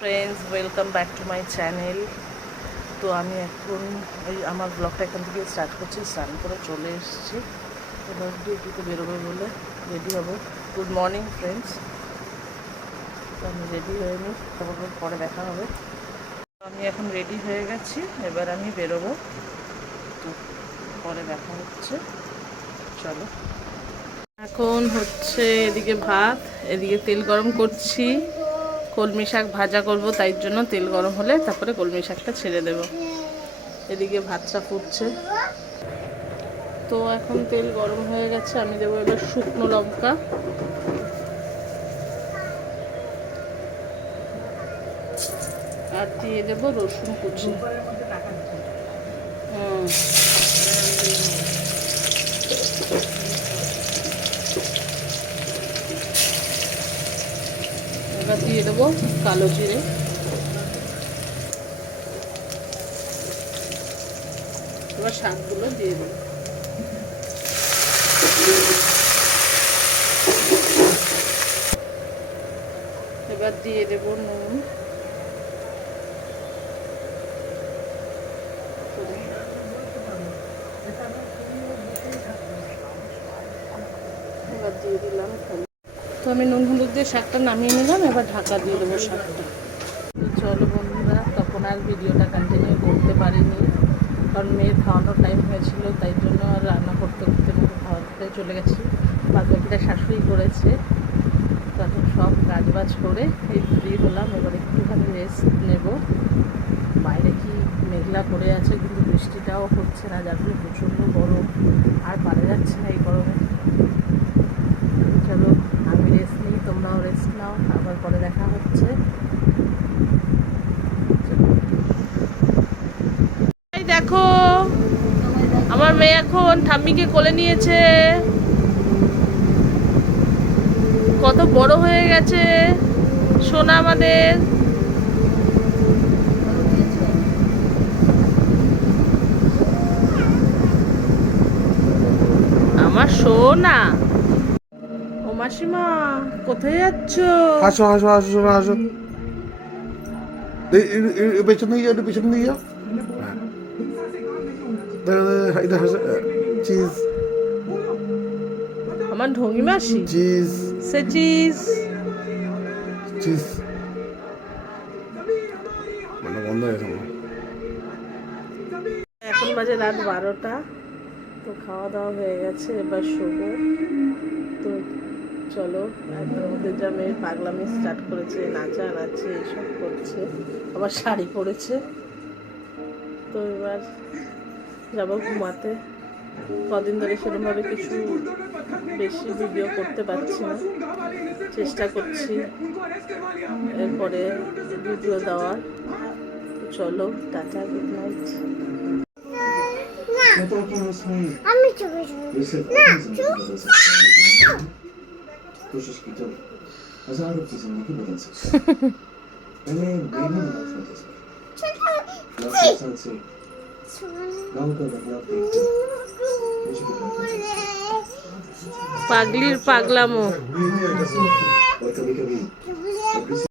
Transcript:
Friends, welcome back to my channel. তো আমি এখন এই আমার ব্লগটা এখান থেকে স্টার্ট করছি। স্নান করে চলে এসেছি, এবার ডিউটিতে বেরোবে বলে রেডি হব। Good morning friends. তো আমি রেডি হয়ে নিই, তারপর পরে দেখা হবে। আমি এখন রেডি হয়ে গেছি, এবার আমি বেরোবো, তো পরে দেখা হচ্ছে। চলো, এখন হচ্ছে এদিকে ভাত, এদিকে তেল গরম করছি। কলমি শাক ভাজা করব, তাই জন্য তেল গরম হলে তারপরে কলমি শাকটা ছেড়ে দেব। এদিকে ভাতটা ফুটছে। তো এখন তেল গরম হয়ে গেছে, আমি দেবো এবার শুকনো লঙ্কা, আর দিয়ে দেবো রসুন কুচি। এবার দিয়ে দেবো কালো জিরে। এবার শাকগুলো দিয়ে দেবো। এবার দিয়ে দেবো নুন। এবার দিয়ে দিলাম। তো আমি নুন হলুদ দিয়ে শাকটা নামিয়ে নিলাম, এবার ঢাকা দিয়ে দেবো শাকটা। চলো বন্ধুরা, তখন আর ভিডিওটা কন্টিনিউ করতে পারিনি, কারণ মেয়ের খাওয়ানোর টাইম হয়েছিল, তাই জন্য আর রান্না করতে করতে মুখে খাওয়াতে চলে গেছি। বাদবাকিটা শাশুড়ি করেছে। তখন সব কাজবাজ করে এই ফ্রি হলাম, এবার একটুখানি রেস্ট নেব। বাইরে কি মেঘলা করে আছে, কিন্তু বৃষ্টিটাও হচ্ছে না, যার ফলে প্রচণ্ড গরম, আর পারা যাচ্ছে না এই গরমে। চলো আমি রেস্ট নিই, তোমরাও রেস্ট নাও, আবার পরে দেখা হচ্ছে। দেখো আমার মেয়ে এখন ঠাম্মিকে কোলে নিয়েছে, কত বড় হয়ে গেছে সোনা আমাদের। আমার সোনা। ও মাসিমা, কোথায় যাচ্ছ? আসো আসো আসো শোনো আসো, পেছন দিকে যাও, একটু পেছন দিকে যাও। চিজ, আমার ঢঙ্গি মাসি। চিজ, সে চিজ। চিজ। মানে বন্ধ হয়ে গেছে। এখন বাজে রাত 12টা। তো খাওয়া দাওয়া হয়ে গেছে, এবার শোবো। তো চলো, একদম মধ্যে যা মেয়ের পাগলামি স্টার্ট করেছে, নাচানাচি এইসব করছে, আবার শাড়ি পরেছে। তো এবার যাবো ঘুমাতে। কদিন ধরে সেরকমভাবে কিছু বেশি ভিডিও করতে পারছি না, চেষ্টা করছি এরপরে ভিডিও দেওয়ার। চলো, টাটা, গুড নাইট। कोशिश की तो हजारों चीजें नहीं बदल सकता। मैंने बेहद नफरत है इंसान से गाँव का बदलाव देखकर मुझे পাগলির পাগলামো। और कभी कभी